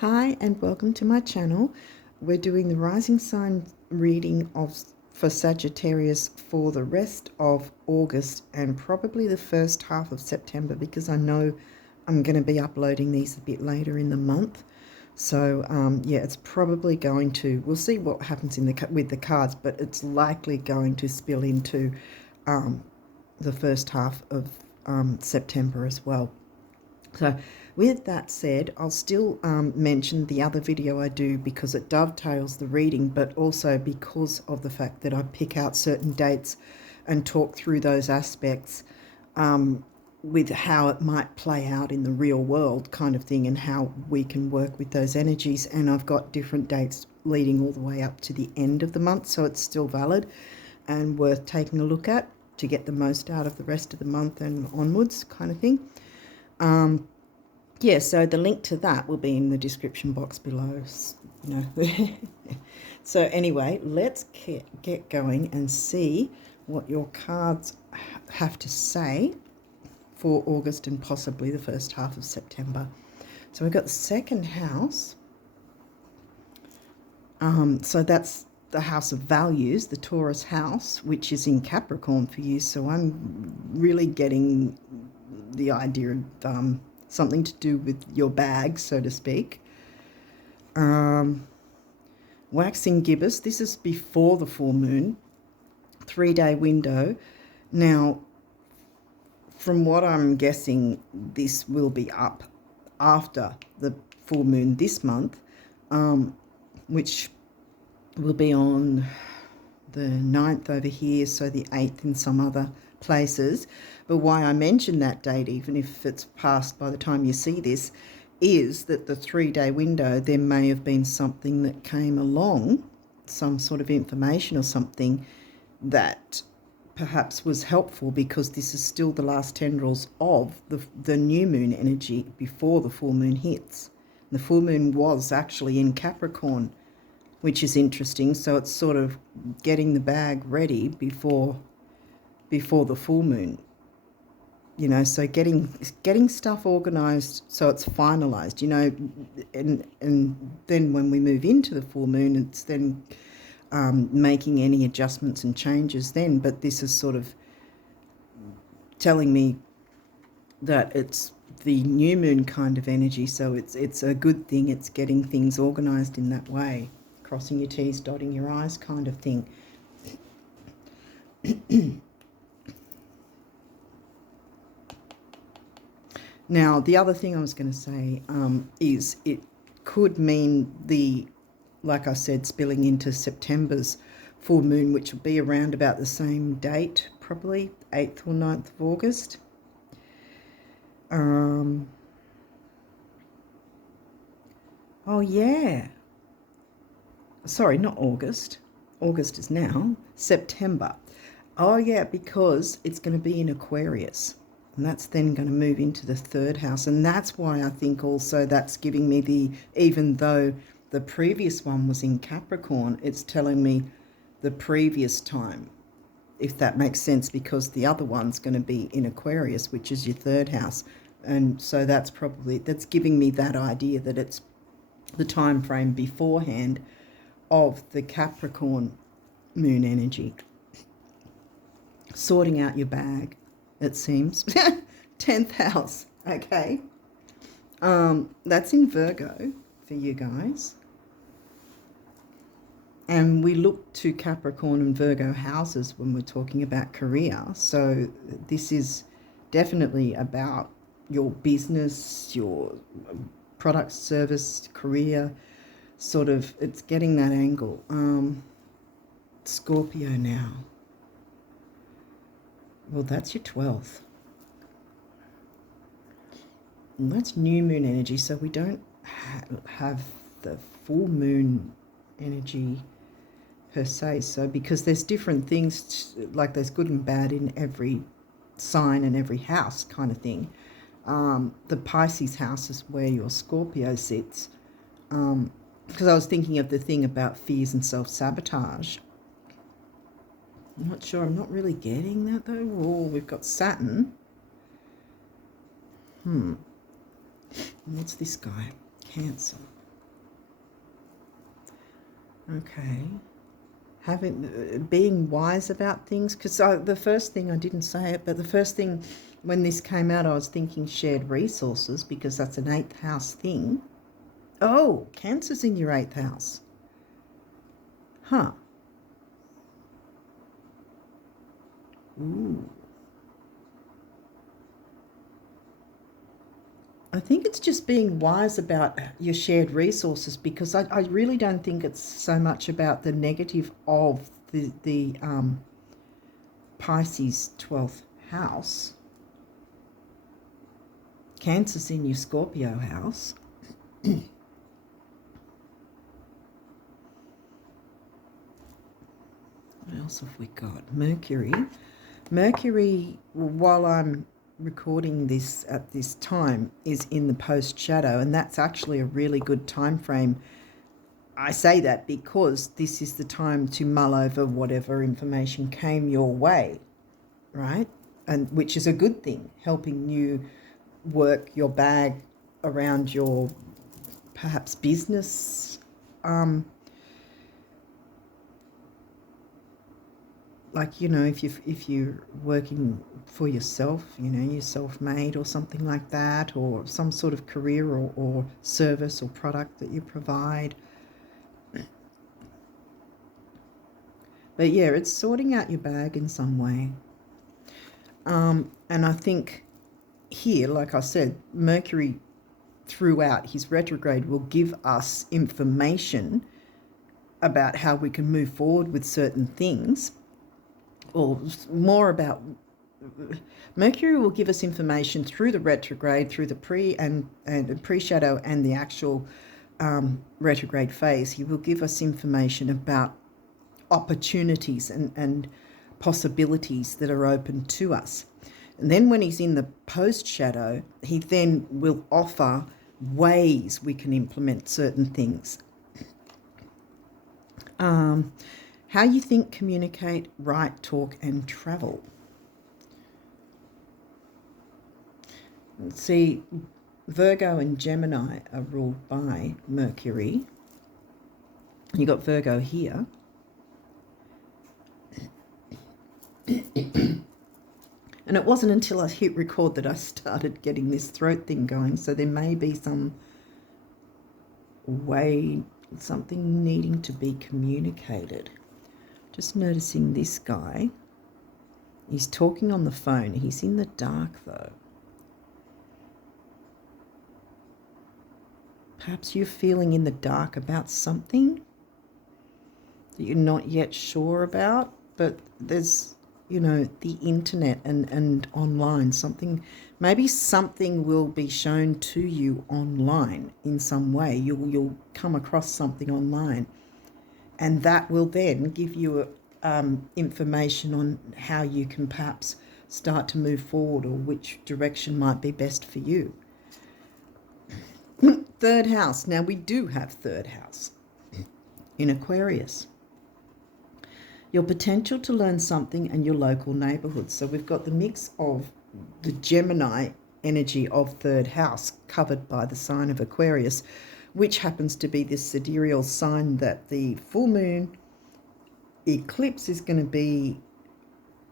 Hi and welcome to my channel. We're doing the rising sign reading for Sagittarius for the rest of August and probably the first half of September, because I know I'm going to be uploading these a bit later in the month. So yeah, it's probably going to, we'll see what happens with the cards, but it's likely going to spill into the first half of September as well. So with that said, I'll still mention the other video I do because it dovetails the reading, but also because of the fact that I pick out certain dates and talk through those aspects with how it might play out in the real world kind of thing, and how we can work with those energies. And I've got different dates leading all the way up to the end of the month, so it's still valid and worth taking a look at to get the most out of the rest of the month and onwards kind of thing. Yeah, so the link to that will be in the description box below. You know. So anyway, let's get going and see what your cards have to say for August and possibly the first half of September. So we've got the second house. So that's the house of values, the Taurus house, which is in Capricorn for you. So I'm really getting the idea of something to do with your bag, so to speak. Waxing gibbous, this is before the full moon, 3-day window. Now, from what I'm guessing, this will be up after the full moon this month, which will be on the 9th over here, so the 8th in some other places. But why I mention that date, even if it's passed by the time you see this, is that the 3-day window, there may have been something that came along, some sort of information or something that perhaps was helpful, because this is still the last tendrils of the new moon energy before the full moon hits. The full moon was actually in Capricorn, which is interesting. So it's sort of getting the bag ready before the full moon, you know, so getting stuff organized so it's finalized, you know, and then when we move into the full moon, it's then making any adjustments and changes then. But this is sort of telling me that it's the new moon kind of energy, so it's a good thing. It's getting things organized in that way, crossing your T's, dotting your I's kind of thing. Now, the other thing I was going to say is it could mean like I said, spilling into September's full moon, which will be around about the same date, probably 8th or 9th of August. Oh, yeah. Sorry, not August. August is now. September. Oh, yeah, because it's going to be in Aquarius. And that's then going to move into the 3rd house. And that's why I think also that's giving me even though the previous one was in Capricorn, it's telling me the previous time, if that makes sense, because the other one's going to be in Aquarius, which is your 3rd house. And so that's giving me that idea that it's the time frame beforehand of the Capricorn moon energy. Sorting out your bag, it seems. 10th house, okay. That's in Virgo for you guys. And we look to Capricorn and Virgo houses when we're talking about career. So this is definitely about your business, your product, service, career, sort of, it's getting that angle. Scorpio now. Well, that's your 12th. And that's new moon energy, so we don't have the full moon energy per se. So because there's different things, like there's good and bad in every sign and every house kind of thing. The Pisces house is where your Scorpio sits. Because I was thinking of the thing about fears and self-sabotage. I'm not sure. I'm not really getting that though. Oh, we've got Saturn. What's this guy? Cancer. Okay. Being wise about things, because the first thing, I didn't say it, but the first thing when this came out, I was thinking shared resources, because that's an 8th house thing. Oh, Cancer's in your 8th house. Huh. Ooh. I think it's just being wise about your shared resources, because I really don't think it's so much about the negative of the Pisces 12th house. Cancer's in your Scorpio house. What else have we got? Mercury. Mercury, while I'm recording this at this time, is in the post shadow, and that's actually a really good time frame. I say that because this is the time to mull over whatever information came your way, right? And which is a good thing, helping you work your bag around your perhaps business, like, you know, if you're working for yourself, you know, you're self-made or something like that, or some sort of career or service or product that you provide. But yeah, it's sorting out your bag in some way. And I think here, like I said, Mercury throughout his retrograde will give us information about how we can move forward with certain things, or more about Mercury will give us information through the retrograde, through the pre-shadow and the actual retrograde phase. He will give us information about opportunities and possibilities that are open to us. And then when he's in the post-shadow, he then will offer ways we can implement certain things. How you think, communicate, write, talk, and travel. See, Virgo and Gemini are ruled by Mercury. You got Virgo here. And it wasn't until I hit record that I started getting this throat thing going. So there may be some way, something needing to be communicated. Just noticing this guy. He's talking on the phone. He's in the dark though. Perhaps you're feeling in the dark about something that you're not yet sure about, but there's, you know, the internet and online, maybe something will be shown to you online in some way. You'll come across something online, and that will then give you information on how you can perhaps start to move forward, or which direction might be best for you. Third house. Now we do have third house in Aquarius. Your potential to learn something and your local neighbourhood. So we've got the mix of the Gemini energy of third house covered by the sign of Aquarius, which happens to be this sidereal sign that the full moon eclipse is going to be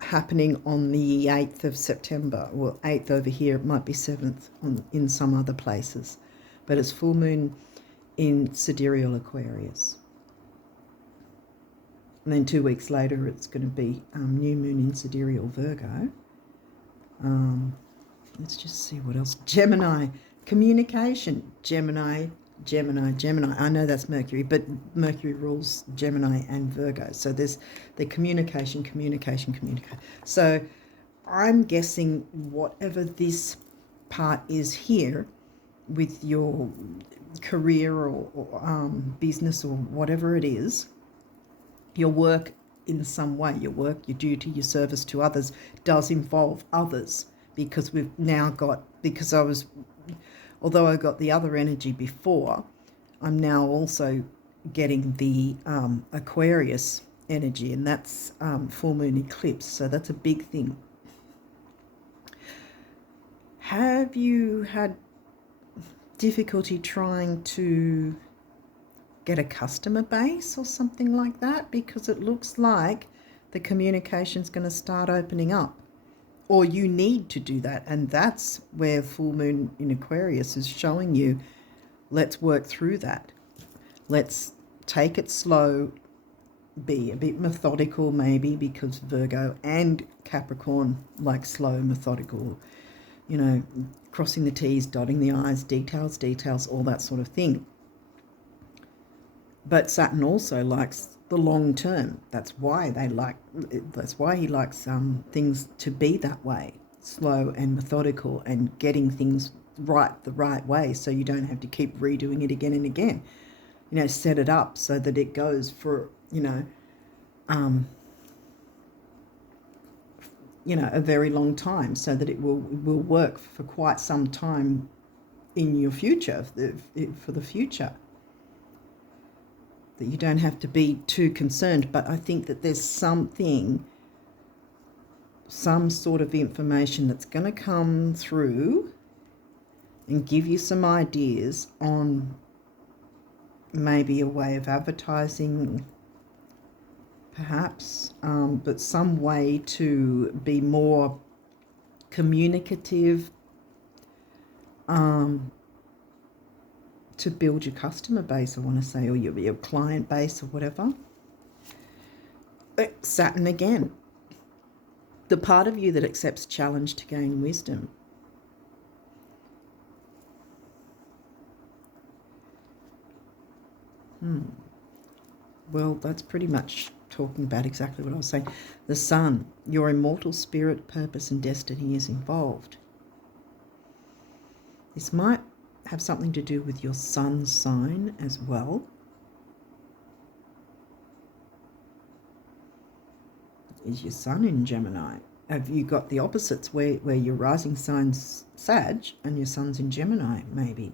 happening on the 8th of September. Well, 8th over here, it might be 7th in some other places. But it's full moon in sidereal Aquarius. And then 2 weeks later, it's going to be new moon in sidereal Virgo. Let's just see what else. Gemini, communication. Gemini. I know that's Mercury, but Mercury rules Gemini and Virgo. So there's the communication. So I'm guessing whatever this part is here with your career or business or whatever it is, your work in some way, your work, your duty, your service to others does involve others, because we've now got, although I got the other energy before, I'm now also getting the Aquarius energy, and that's full moon eclipse, so that's a big thing. Have you had difficulty trying to get a customer base or something like that, because it looks like the communication's going to start opening up, or you need to do that. And that's where full moon in Aquarius is showing you, let's work through that. Let's take it slow, be a bit methodical maybe, because Virgo and Capricorn like slow, methodical, you know, crossing the T's, dotting the I's, details, all that sort of thing. But Saturn also likes the long term. That's why he likes things to be that way, slow and methodical, and getting things right the right way, so you don't have to keep redoing it again and again. You know, set it up so that it goes for, a very long time, so that it will work for quite some time in your future, for the future. That you don't have to be too concerned. But I think that there's some sort of information that's going to come through and give you some ideas on maybe a way of advertising, perhaps, but some way to be more communicative, to build your customer base, I want to say, or your client base or whatever. Saturn again. The part of you that accepts challenge to gain wisdom. Well, that's pretty much talking about exactly what I was saying. The Sun, your immortal spirit, purpose and destiny is involved. This might have something to do with your sun sign as well. Is your sun in Gemini? Have you got the opposites where your rising sign's Sag and your sun's in Gemini, maybe?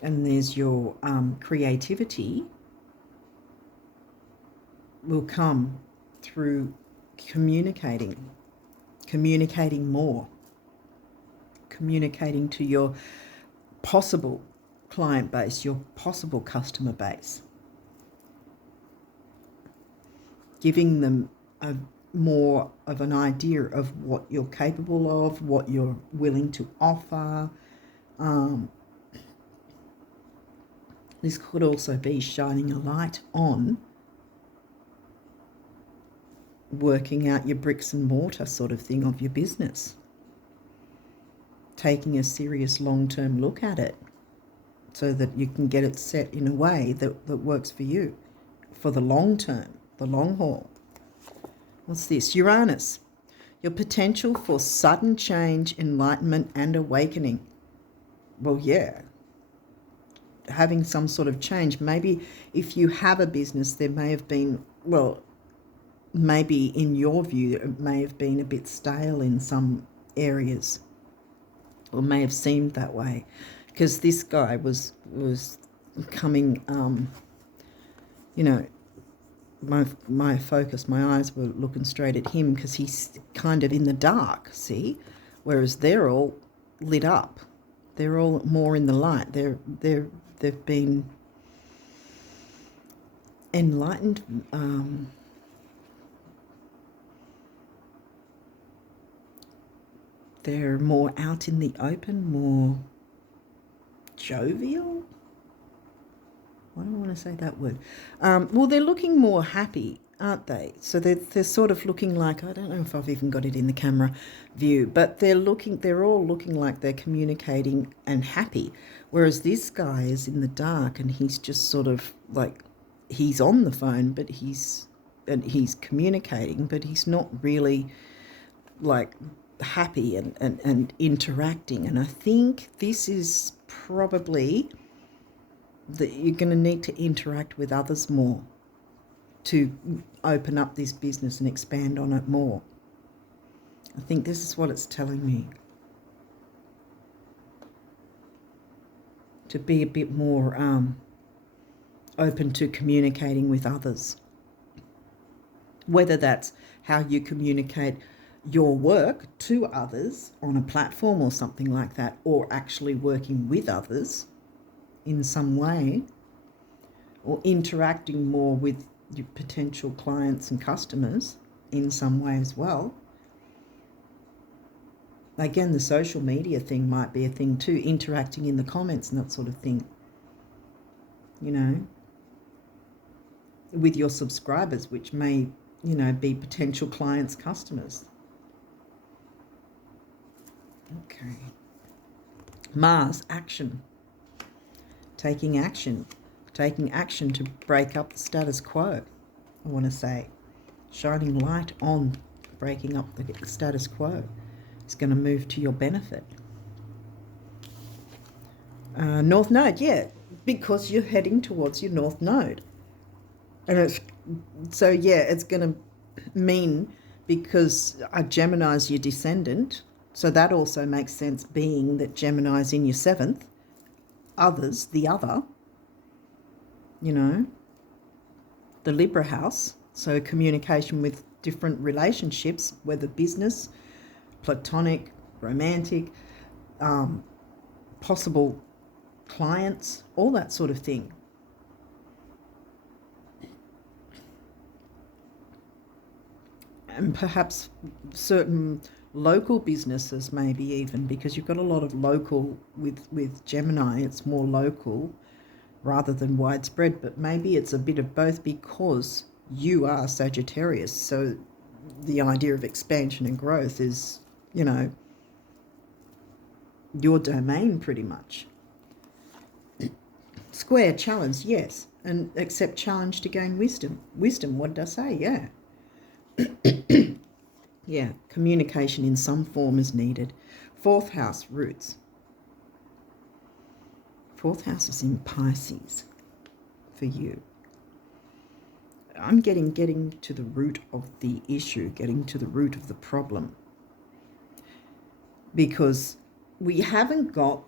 And there's your creativity will come through communicating more, communicating to your possible client base, your possible customer base, giving them a more of an idea of what you're capable of, what you're willing to offer. This could also be shining a light on working out your bricks and mortar sort of thing of your business, taking a serious long-term look at it so that you can get it set in a way that works for you for the long term, the long haul. What's this? Uranus, your potential for sudden change, enlightenment and awakening. Well, yeah, having some sort of change. Maybe if you have a business, there may have been, well, maybe in your view, it may have been a bit stale in some areas, or may have seemed that way, because this guy was coming, my focus, my eyes were looking straight at him because he's kind of in the dark, see, whereas they're all lit up. They're all more in the light. They've been enlightened. They're more out in the open, more jovial. Why do I want to say that word? Well, they're looking more happy, aren't they? So they're sort of looking like, I don't know if I've even got it in the camera view, but they're all looking like they're communicating and happy. Whereas this guy is in the dark and he's just sort of like, he's on the phone, but he's communicating, but he's not really like happy and interacting. And I think this is probably that you're going to need to interact with others more to open up this business and expand on it more. I think this is what it's telling me. To be a bit more open to communicating with others. Whether that's how you communicate your work to others on a platform or something like that, or actually working with others in some way, or interacting more with your potential clients and customers in some way as well. Again, the social media thing might be a thing too, interacting in the comments and that sort of thing, you know, with your subscribers, which may, you know, be potential clients, customers. Okay. Mars, action. Taking action to break up the status quo, I want to say. Shining light on breaking up the status quo. It's going to move to your benefit. North Node, yeah, because you're heading towards your North Node. And it's, so yeah, it's going to mean, because a Gemini's your descendant, so that also makes sense, being that Gemini's in your 7th, others, the other, you know, the Libra house, so communication with different relationships, whether business, platonic, romantic, possible clients, all that sort of thing. And perhaps certain local businesses, maybe even, because you've got a lot of local with Gemini, it's more local rather than widespread, but maybe it's a bit of both, because you are Sagittarius, so the idea of expansion and growth is, you know, your domain pretty much. Square, challenge, yes, and accept challenge to gain wisdom. Wisdom, what did I say? Yeah. Yeah, communication in some form is needed. 4th house, roots. 4th house is in Pisces for you. I'm getting to the root of the issue, getting to the root of the problem. Because we haven't got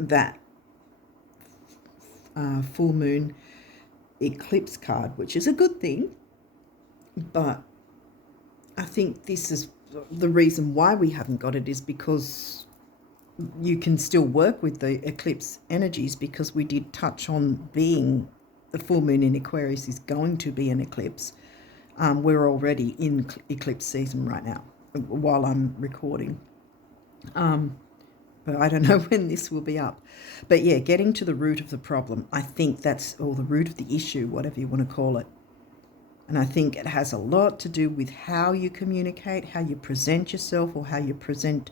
that full moon eclipse card, which is a good thing. But I think this is the reason why we haven't got it, is because you can still work with the eclipse energies, because we did touch on being the full moon in Aquarius is going to be an eclipse. We're already in eclipse season right now while I'm recording. But I don't know when this will be up. But yeah, getting to the root of the problem. I think that's, or the root of the issue, whatever you want to call it. And I think it has a lot to do with how you communicate, how you present yourself, or how you present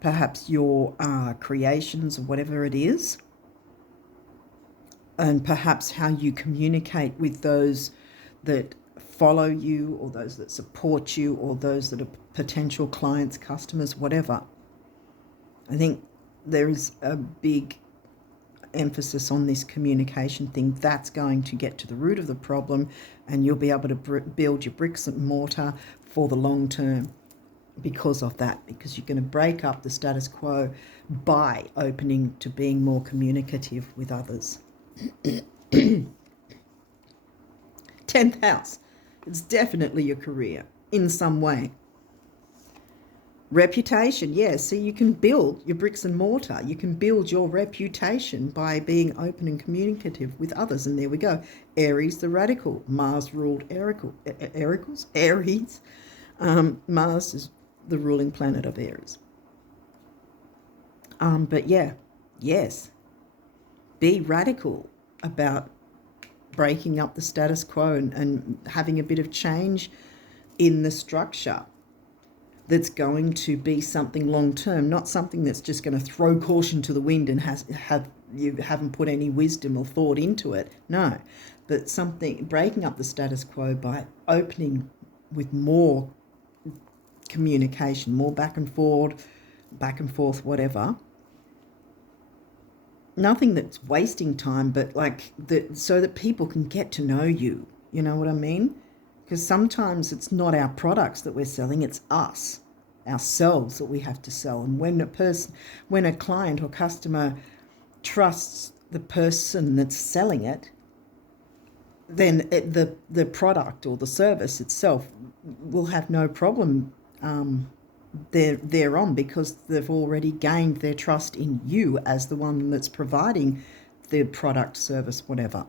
perhaps your creations or whatever it is. And perhaps how you communicate with those that follow you, or those that support you, or those that are potential clients, customers, whatever. I think there is a big emphasis on this communication thing. That's going to get to the root of the problem, and you'll be able to build your bricks and mortar for the long term because of that, because you're going to break up the status quo by opening to being more communicative with others. 10th house, it's definitely your career in some way. Reputation, yeah, so you can build your bricks and mortar. You can build your reputation by being open and communicative with others. And there we go. Aries, the radical. Mars ruled Aries. Mars is the ruling planet of Aries. But yeah, yes, be radical about breaking up the status quo and having a bit of change in the structure. That's going to be something long term, not something that's just going to throw caution to the wind and you haven't put any wisdom or thought into it. No, but something breaking up the status quo by opening with more communication, more back and forth, whatever. Nothing that's wasting time, but like that, so that people can get to know you. You know what I mean? Because sometimes it's not our products that we're selling, it's us, ourselves, that we have to sell. And when a client or customer trusts the person that's selling it, then the product or the service itself will have no problem they're on, because they've already gained their trust in you as the one that's providing the product, service, whatever.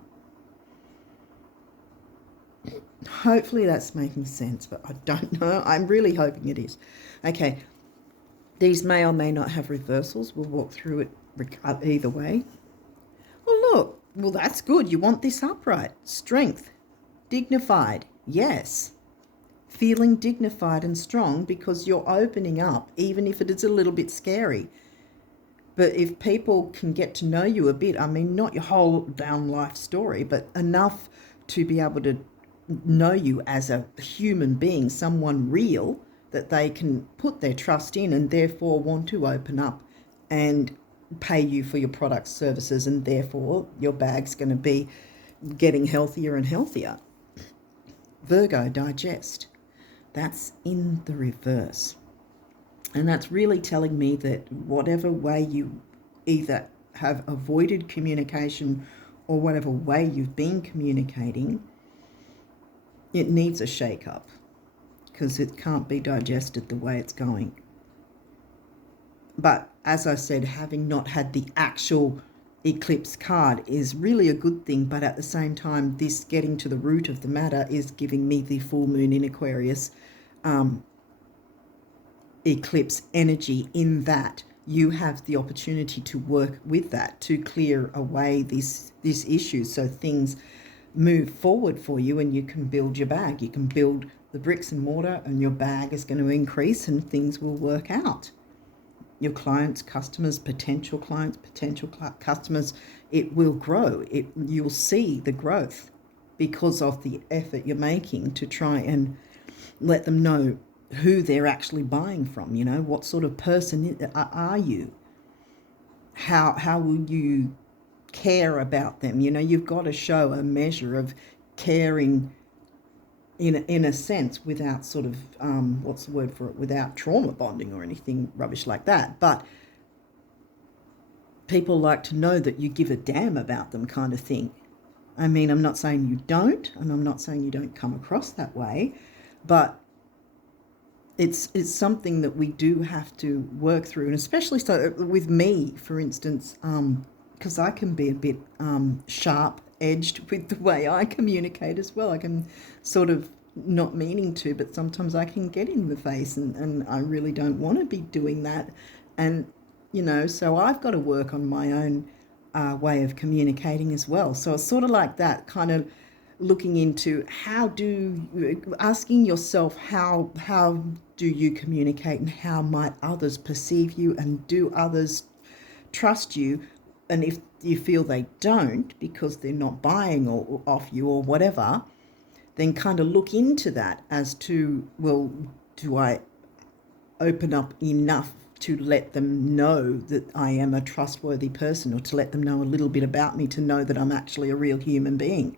Hopefully that's making sense, but I don't know. I'm really hoping it is. Okay, these may or may not have reversals. We'll walk through it either way. Well, look, well, that's good. You want this upright. Strength, dignified, yes. Feeling dignified and strong because you're opening up, even if it is a little bit scary. But if people can get to know you a bit, I mean, not your whole down life story, but enough to be able to know you as a human being, someone real that they can put their trust in, and therefore want to open up and pay you for your products, services, and therefore your bag's going to be getting healthier and healthier. Virgo, digest. That's in the reverse. And that's really telling me that whatever way you either have avoided communication or whatever way you've been communicating, it needs a shake-up, because it can't be digested the way it's going. But as I said, having not had the actual eclipse card is really a good thing, but at the same time, this getting to the root of the matter is giving me the full moon in Aquarius eclipse energy, in that you have the opportunity to work with that to clear away this issue, so things move forward for you and you can build your bag. You can build the bricks and mortar, and your bag is going to increase and things will work out. Your clients, customers, potential clients, potential customers, it will grow. You'll see the growth because of the effort you're making to try and let them know who they're actually buying from. You know, what sort of person are you? How will you care about them? You know, you've got to show a measure of caring in a sense, without sort of what's the word for it, without trauma bonding or anything rubbish like that. But people like to know that you give a damn about them, kind of thing. I mean, I'm not saying you don't, and I'm not saying you don't come across that way, but it's something that we do have to work through, and especially so with me, for instance, because I can be a bit sharp-edged with the way I communicate as well. I can sort of, not meaning to, but sometimes I can get in the face, and I really don't want to be doing that. And, you know, so I've got to work on my own way of communicating as well. So it's sort of like that, kind of looking into asking yourself how do you communicate, and how might others perceive you, and do others trust you? And if you feel they don't because they're not buying or off you or whatever, then kind of look into that as to, well, do I open up enough to let them know that I am a trustworthy person, or to let them know a little bit about me to know that I'm actually a real human being,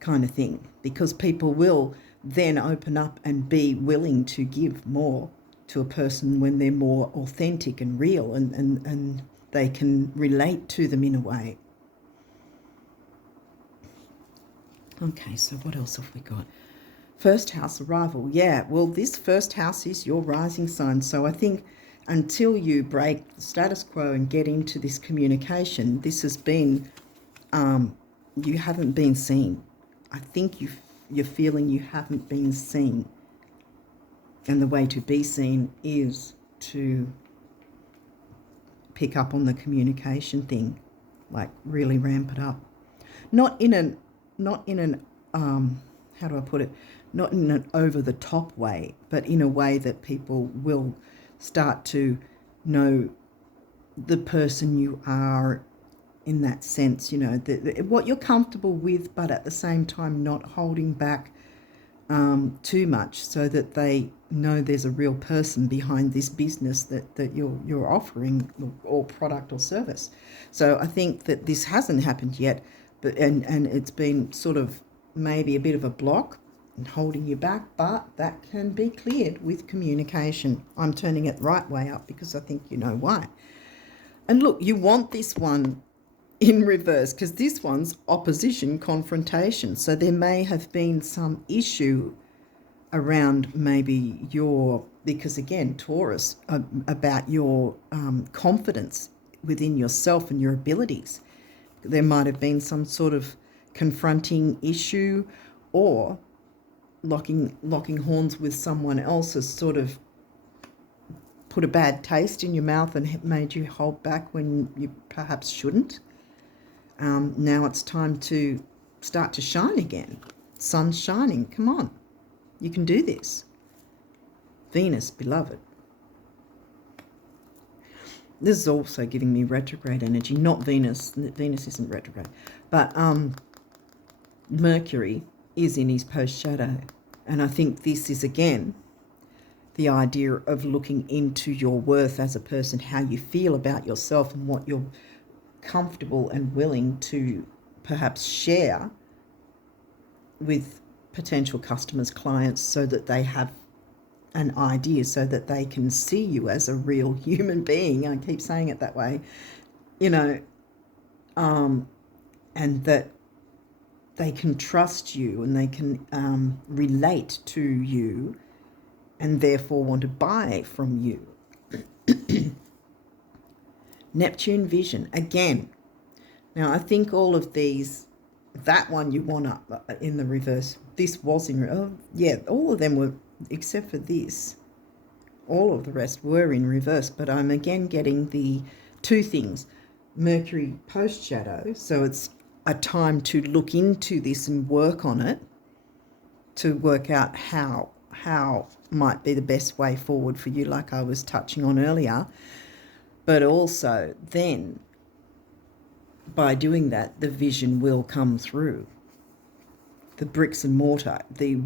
kind of thing. Because people will then open up and be willing to give more to a person when they're more authentic and real, and they can relate to them in a way. Okay, so what else have we got? First house arrival. Yeah, well, this first house is your rising sign. So I think until you break the status quo and get into this communication, this has been, you haven't been seen. I think you're feeling you haven't been seen. And the way to be seen is to pick up on the communication thing, like really ramp it up. Not in an how do I put it? Not in an over the top way, but in a way that people will start to know the person you are, in that sense, you know, what you're comfortable with, but at the same time not holding back too much, so that they know there's a real person behind this business that you're offering, or product or service. So I think that this hasn't happened yet, but and it's been sort of maybe a bit of a block and holding you back, but that can be cleared with communication. I'm turning it right way up because I think you know why. And look, you want this one in reverse, because this one's opposition, confrontation. So there may have been some issue around maybe your because again, Taurus, about your confidence within yourself and your abilities. There might have been some sort of confronting issue, or locking horns with someone else has sort of put a bad taste in your mouth and made you hold back when you perhaps shouldn't. Now it's time to start to shine again. Sun's shining. Come on. You can do this. Venus, beloved. This is also giving me retrograde energy, not Venus. Venus isn't retrograde. But Mercury is in his post-shadow. And I think this is, again, the idea of looking into your worth as a person, how you feel about yourself and what you're comfortable and willing to perhaps share with potential customers, clients, so that they have an idea, so that they can see you as a real human being. I keep saying it that way, you know, and that they can trust you and they can relate to you and therefore want to buy from you. Neptune vision, again. Now, I think all of these, that one you want up in the reverse. This was in, yeah, all of them were, except for this. All of the rest were in reverse, but I'm again getting the two things. Mercury post-shadow, so it's a time to look into this and work on it, to work out how might be the best way forward for you, like I was touching on earlier. But also then, by doing that, the vision will come through. The bricks and mortar, the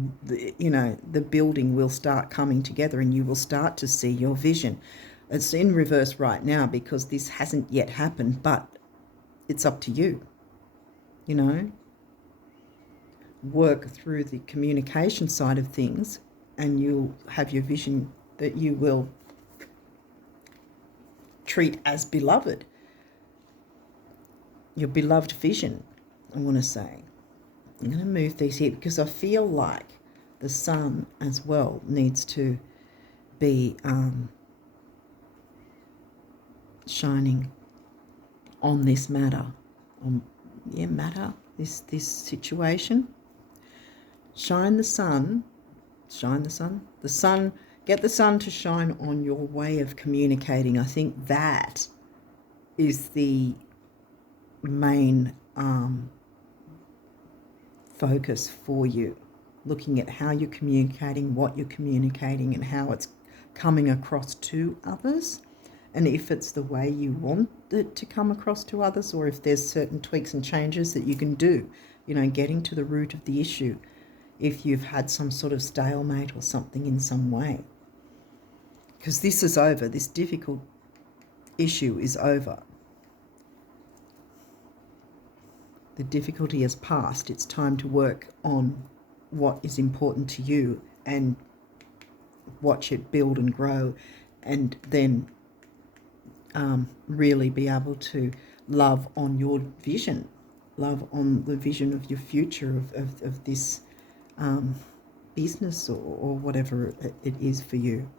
building will start coming together, and you will start to see your vision. It's in reverse right now because this hasn't yet happened, but it's up to you. You know, work through the communication side of things, and you'll have your vision that you will treat as beloved. Your beloved vision, I want to say. I'm going to move these here because I feel like the sun as well needs to be shining on this matter. This situation. Shine the sun. The sun, get the sun to shine on your way of communicating. I think that is the main focus for you. Looking at how you're communicating, what you're communicating, and how it's coming across to others. And if it's the way you want it to come across to others, or if there's certain tweaks and changes that you can do, you know, getting to the root of the issue. If you've had some sort of stalemate or something in some way. Because this is over. This difficult issue is over. The difficulty has passed. It's time to work on what is important to you and watch it build and grow, and then really be able to love on your vision, love on the vision of your future, of this business or whatever it is for you.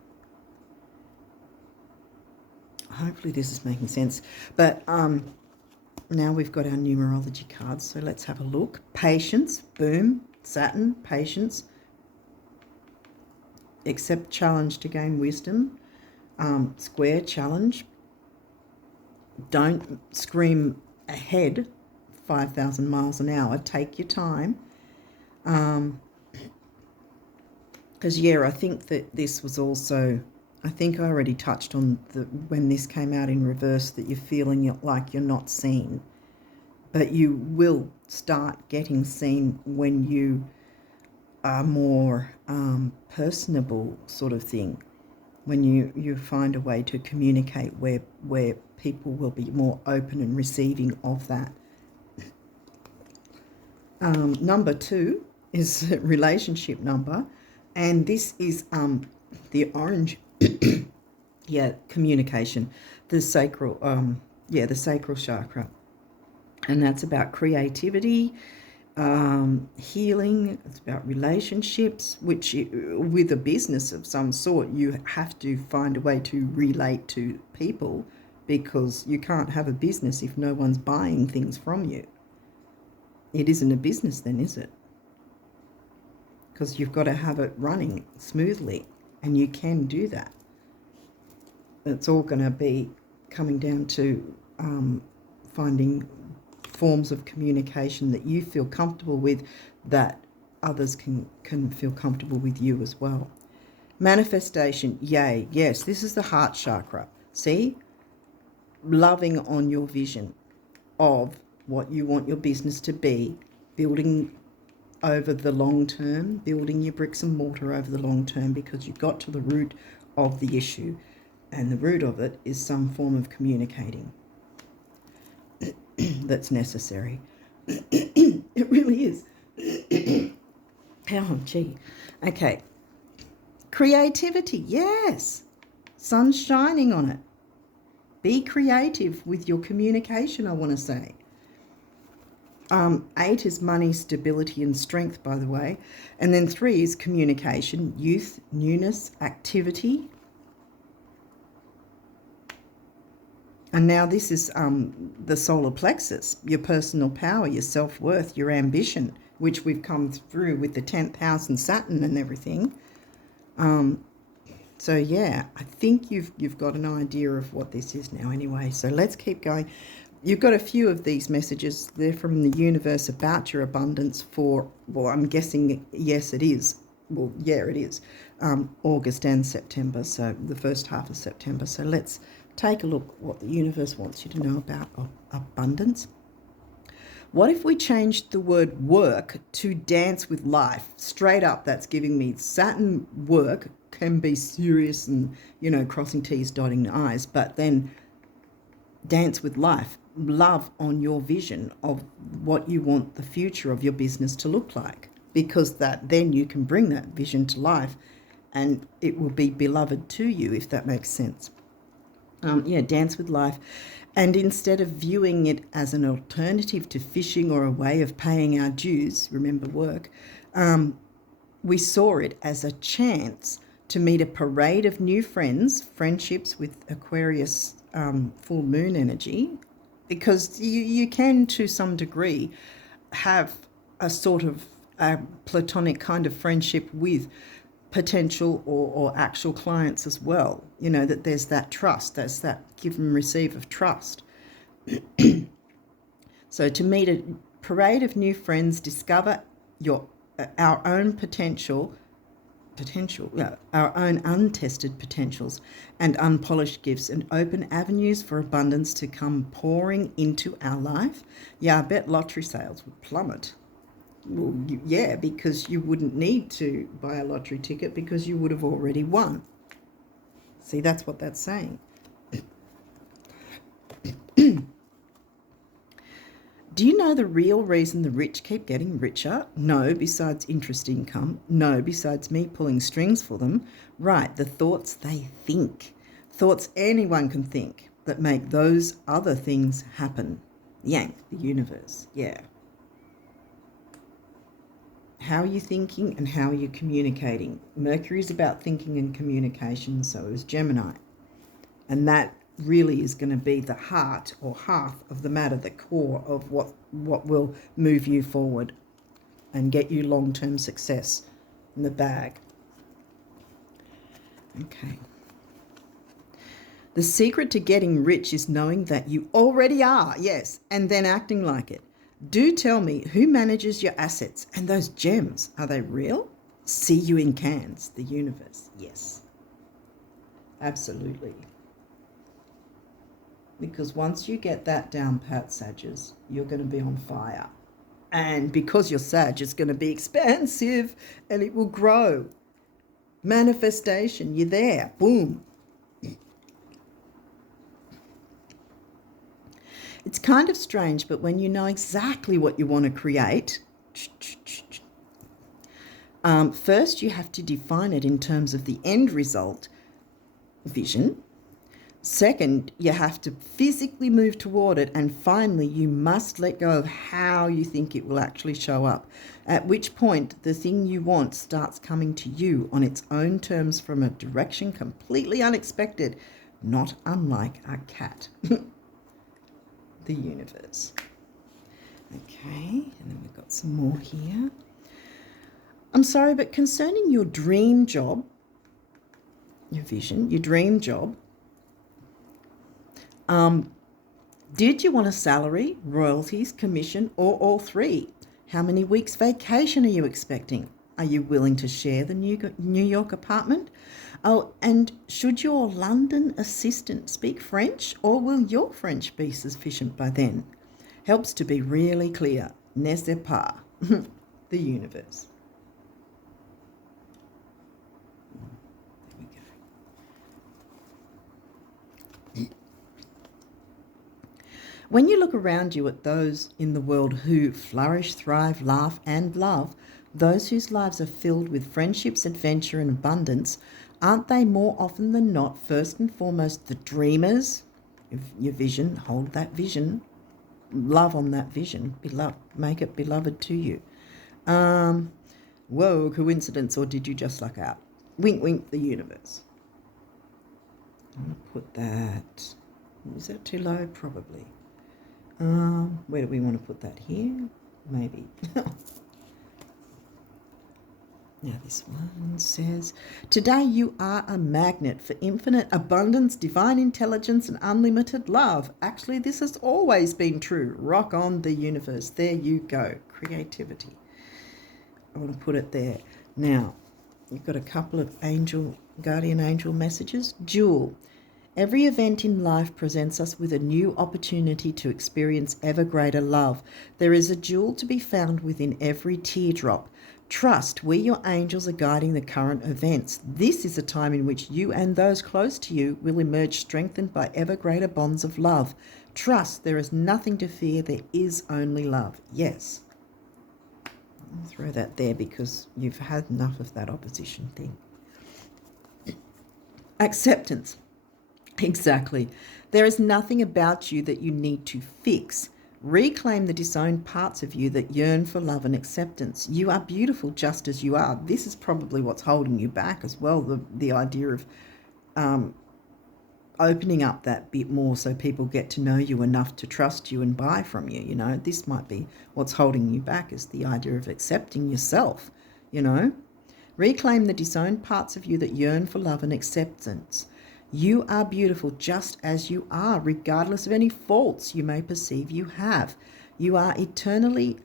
Hopefully this is making sense. But now we've got our numerology cards, so let's have a look. Patience, boom, Saturn, patience. Accept challenge to gain wisdom. Square, challenge. Don't scream ahead 5,000 miles an hour. Take your time. Because, yeah, I think that this was also, I think I already touched on when this came out in reverse, that you're feeling like you're not seen. But you will start getting seen when you are more personable sort of thing. When you find a way to communicate where people will be more open and receiving of that. Number 2 is relationship number. And this is the orange, yeah, communication, the sacral, the sacral chakra. And that's about creativity Healing. It's about relationships, which with a business of some sort, you have to find a way to relate to people, because you can't have a business if no one's buying things from you. It isn't a business then, is it? Because you've got to have it running smoothly, and you can do that. It's all going to be coming down to finding forms of communication that you feel comfortable with, that others can feel comfortable with you as well. Manifestation, yay, yes, this is the heart chakra. See? Loving on your vision of what you want your business to be, building over the long term, building your bricks and mortar over the long term, because you've got to the root of the issue, and the root of it is some form of communicating that's necessary. It really is. Oh, gee. Okay. Creativity, yes. Sun's shining on it. Be creative with your communication, I want to say. 8 is money, stability and strength, by the way. And then 3 is communication, youth, newness, activity. And now this is the solar plexus, your personal power, your self-worth, your ambition, which we've come through with the 10th house and Saturn and everything. So yeah, I think you've got an idea of what this is now anyway. So let's keep going. You've got a few of these messages. They're from the universe about your abundance for, well, I'm guessing, yes, it is. Well, yeah, it is. August and September, so the first half of September. So let's take a look what the universe wants you to know about abundance. What if we changed the word work to dance with life? Straight up, that's giving me Saturn. Work can be serious and, crossing T's, dotting I's, but then dance with life. Love on your vision of what you want the future of your business to look like, because then you can bring that vision to life and it will be beloved to you, if that makes sense. Dance with life. And instead of viewing it as an alternative to fishing or a way of paying our dues, remember work, we saw it as a chance to meet a parade of new friendships with Aquarius full moon energy, because you can, to some degree, have a sort of a platonic kind of friendship with potential or actual clients as well. That there's that trust, there's that give and receive of trust. So to meet a parade of new friends, discover our own our own untested potentials and unpolished gifts, and open avenues for abundance to come pouring into our life. Yeah, I bet lottery sales would plummet. Well, yeah, because you wouldn't need to buy a lottery ticket because you would have already won. See, that's what that's saying. Do you know the real reason the rich keep getting richer? No, besides interest income. No, besides me pulling strings for them. Right, the thoughts they think. Thoughts anyone can think that make those other things happen. Yank, the universe. Yeah. How are you thinking and how are you communicating? Mercury is about thinking and communication, so is Gemini. And that really is going to be the heart or hearth of the matter, the core of what will move you forward and get you long-term success in the bag. Okay. The secret to getting rich is knowing that you already are, yes, and then acting like it. Do tell me, who manages your assets and those gems? Are they real? See you in cans, the universe. Yes, absolutely. Because once you get that down pat, Sagittarius, you're going to be on fire. And because you're Sag, it's going to be expansive and it will grow. Manifestation, you're there. Boom. It's kind of strange, but when you know exactly what you want to create, first you have to define it in terms of the end result vision. Second, you have to physically move toward it. And finally, you must let go of how you think it will actually show up, at which point the thing you want starts coming to you on its own terms from a direction completely unexpected, not unlike a cat. The universe. Okay, and then we've got some more here. I'm sorry, but concerning your dream job, your vision, your dream job, did you want a salary, royalties, commission, or all three? How many weeks vacation are you expecting? Are you willing to share the New York apartment? Oh, and should your London assistant speak French, or will your French be sufficient by then? Helps to be really clear. Ne sais pas. The universe. When you look around you at those in the world who flourish, thrive, laugh, and love, those whose lives are filled with friendships, adventure, and abundance, aren't they more often than not, first and foremost, the dreamers? Your vision, hold that vision, love on that vision, beloved, make it beloved to you. Whoa, coincidence, or did you just luck out? Wink, wink, the universe. I'm going to put that, is that too low? Probably. Where do we want to put that? Here? Maybe. Now this one says, today you are a magnet for infinite abundance, divine intelligence, and unlimited love. Actually, this has always been true. Rock on, the universe. There you go. Creativity. I want to put it there. Now, you've got a couple of guardian angel messages. Jewel. Every event in life presents us with a new opportunity to experience ever greater love. There is a jewel to be found within every teardrop. Trust, we, your angels, are guiding the current events. This is a time in which you and those close to you will emerge strengthened by ever greater bonds of love. Trust, there is nothing to fear. There is only love. Yes. I'll throw that there because you've had enough of that opposition thing. Acceptance. Exactly. There is nothing about you that you need to fix. Reclaim the disowned parts of you that yearn for love and acceptance. You are beautiful just as you are. This is probably what's holding you back as well, the idea of opening up that bit more so people get to know you enough to trust you and buy from you. You know, this might be what's holding you back, is the idea of accepting yourself, you know. Reclaim the disowned parts of you that yearn for love and acceptance. You are beautiful just as you are, regardless of any faults you may perceive you have. You are an eternally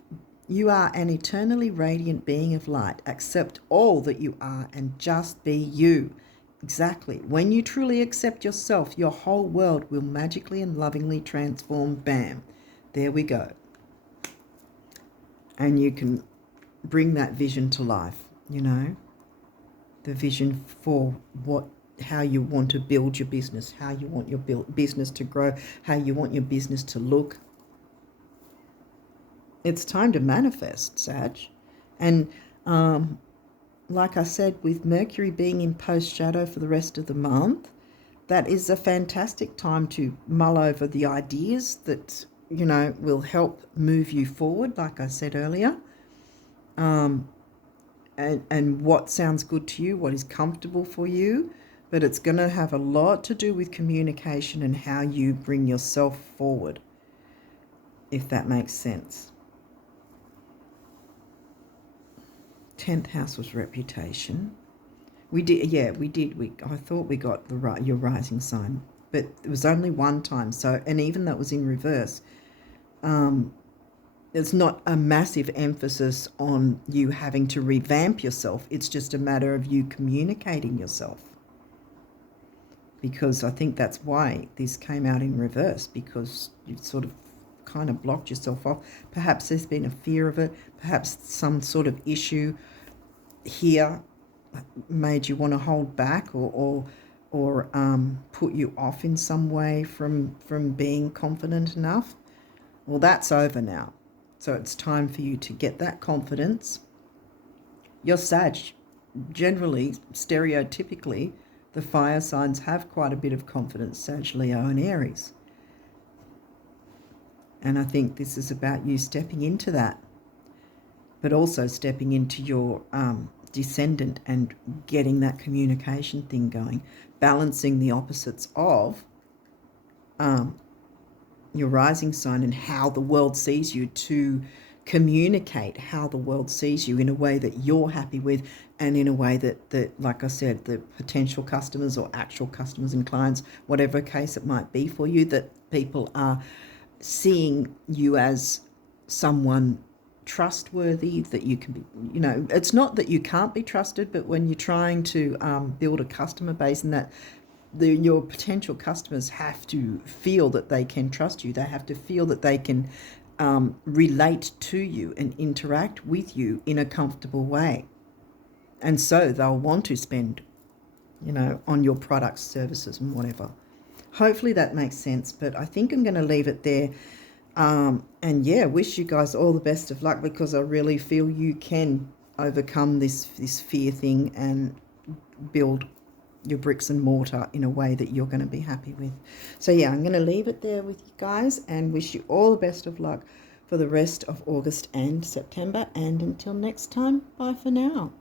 radiant being of light. Accept all that you are and just be you. Exactly. When you truly accept yourself, your whole world will magically and lovingly transform. Bam. There we go. And you can bring that vision to life, you know. The vision for how you want to build your business, how you want your business to grow, how you want your business to look. It's time to manifest, Sag. And like I said, with Mercury being in post shadow for the rest of the month, that is a fantastic time to mull over the ideas that, you know, will help move you forward, like I said earlier. And what sounds good to you, what is comfortable for you. But it's going to have a lot to do with communication and how you bring yourself forward, if that makes sense. 10th house was reputation. We did. I thought we got your rising sign, but it was only one time. So, and even though it was in reverse, it's not a massive emphasis on you having to revamp yourself. It's just a matter of you communicating yourself. Because I think that's why this came out in reverse, because you sort of kind of blocked yourself off. Perhaps there's been a fear of it. Perhaps some sort of issue here made you want to hold back or put you off in some way from being confident enough. Well, that's over now. So it's time for you to get that confidence. You're Sag. Generally, stereotypically, The fire signs have quite a bit of confidence, Sag, Leo and Aries. And I think this is about you stepping into that, but also stepping into your descendant and getting that communication thing going, balancing the opposites of your rising sign and how the world sees you, to communicate how the world sees you in a way that you're happy with, and in a way that like I said, the potential customers or actual customers and clients, whatever case it might be for you, that people are seeing you as someone trustworthy, that you can be, you know, it's not that you can't be trusted, but when you're trying to build a customer base, and that your potential customers have to feel that they can trust you, they have to feel that they can relate to you and interact with you in a comfortable way, and so they'll want to spend, you know, on your products, services and whatever. Hopefully that makes sense, but I think I'm going to leave it there. And yeah, wish you guys all the best of luck, because I really feel you can overcome this fear thing and build your bricks and mortar in a way that you're going to be happy with. So yeah, I'm going to leave it there with you guys and wish you all the best of luck for the rest of August and September. And until next time, bye for now.